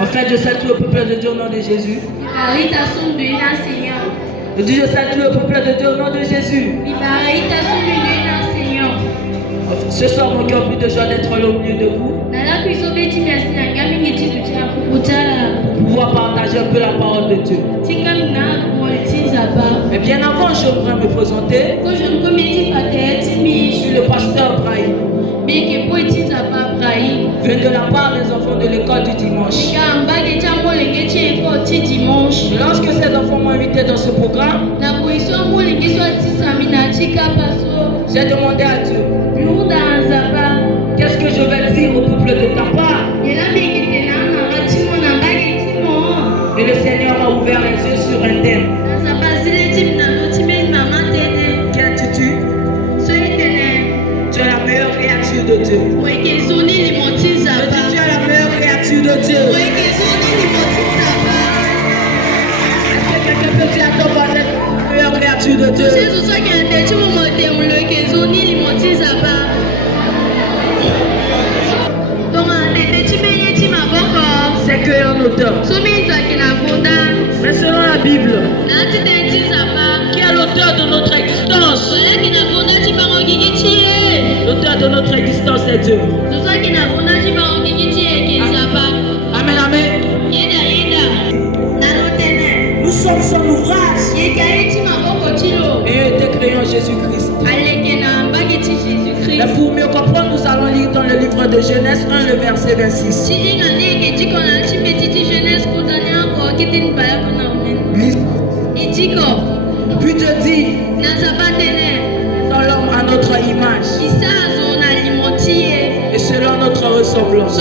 En fait, je salue le peuple de Dieu au nom de Jésus. Je dis, je salue le peuple de Dieu au nom de Jésus. Ce soir, mon cœur plus de joie d'être là au milieu de vous. Pour pouvoir partager un peu la parole de Dieu. Mais bien avant, j'aimerais me présenter. Je suis le pasteur Brahim. Vient de la part des enfants de l'école du dimanche. Lorsque ces enfants m'ont invité dans ce programme, j'ai demandé à Dieu, qu'est-ce que je vais dire au peuple de ta part? Et le Seigneur m'a ouvert les yeux sur un thème. Qui intitule Tu es la meilleure créature de Dieu. Je dis, tu es la meilleure créature de Dieu. Est-ce que quelqu'un peut dire à ton voisin, la meilleure créature de Dieu? C'est qu'un auteur. Mais selon la Bible, qui est l'auteur de notre existence? L'auteur de notre existence est Dieu. Amen, amen. Nous sommes son ouvrage. Et il a été créé en Jésus-Christ. Mais pour mieux comprendre, nous allons lire dans le livre de Genèse 1, le verset 26. Puis Dieu dit, dans l'homme à notre image et selon notre ressemblance.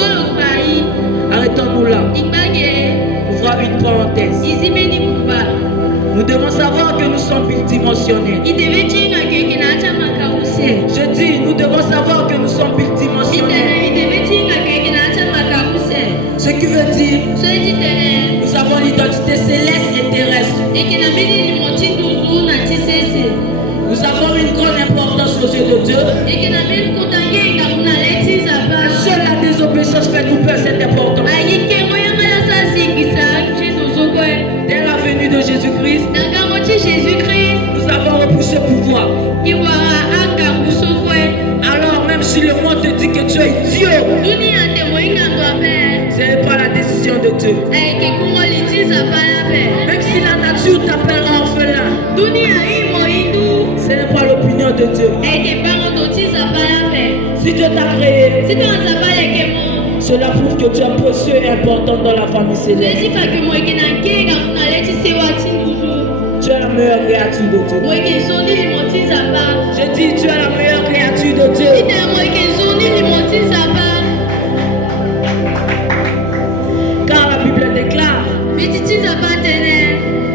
Arrêtons-nous là. Ouvrons une parenthèse. Nous devons savoir que nous sommes bidimensionnels. Je dis, nous devons savoir que nous sommes bidimensionnels. Ce qui veut dire, nous avons l'identité céleste et terrestre. Nous avons une grande importance aux yeux de Dieu. Seule la désobéissance fait nous perdre cette importance. Dès la venue de Jésus-Christ, nous avons repoussé le pouvoir. Alors même si le monde te dit que tu es idiot, ce n'est pas la décision de Dieu. Même si la nature t'appelle orphelin, ce n'est pas l'opinion de Dieu. Si Dieu t'a créé, cela prouve que tu es précieux et important dans la famille céleste. Tu es la meilleure créature de Dieu. Je dis, tu es la meilleure créature de Dieu. Car la Bible déclare,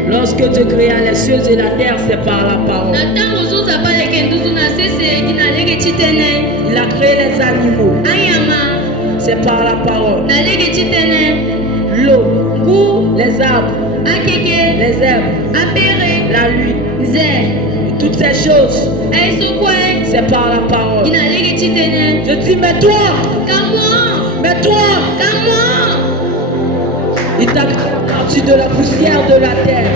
lorsque Dieu créa les cieux et la terre, c'est par la parole. Il a créé les animaux, c'est par la parole. L'eau, les arbres, les herbes, la lune, toutes ces choses, c'est par la parole. Je dis, mais toi, il t'a créé à partir de la poussière de la terre.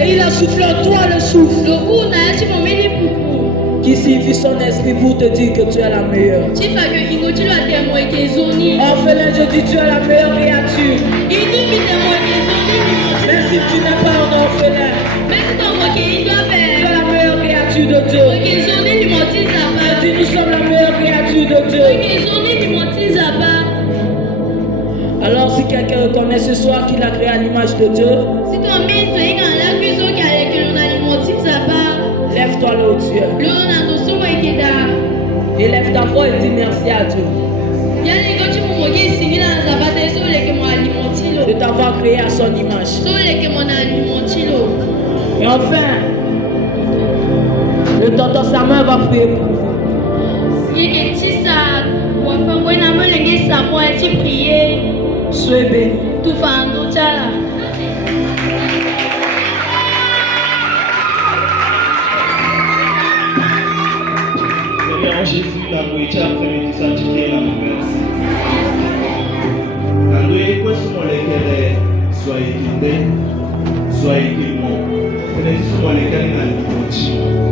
Et il a soufflé en toi le souffle qui signifie son esprit pour te dire que tu es la meilleure. Orphelin, je dis, tu es la meilleure créature. Même si tu n'es pas un orphelin, tu es la meilleure créature de Dieu. Je dis, nous sommes la meilleure créature de Dieu. Alors si quelqu'un reconnaît ce soir qu'il a créé à l'image de Dieu, lève-toi là où tu es. Et lève ta voix et dis merci à Dieu de t'avoir créé à son image. Et enfin, le tonton Samuel va prier pour vous. Soyez bénis. Seigneur Jésus, la nourriture après-midi, ça tu es la merci. souvent lesquels soit équipé, soit équipement. Peut-être souvent lesquels n'ont pas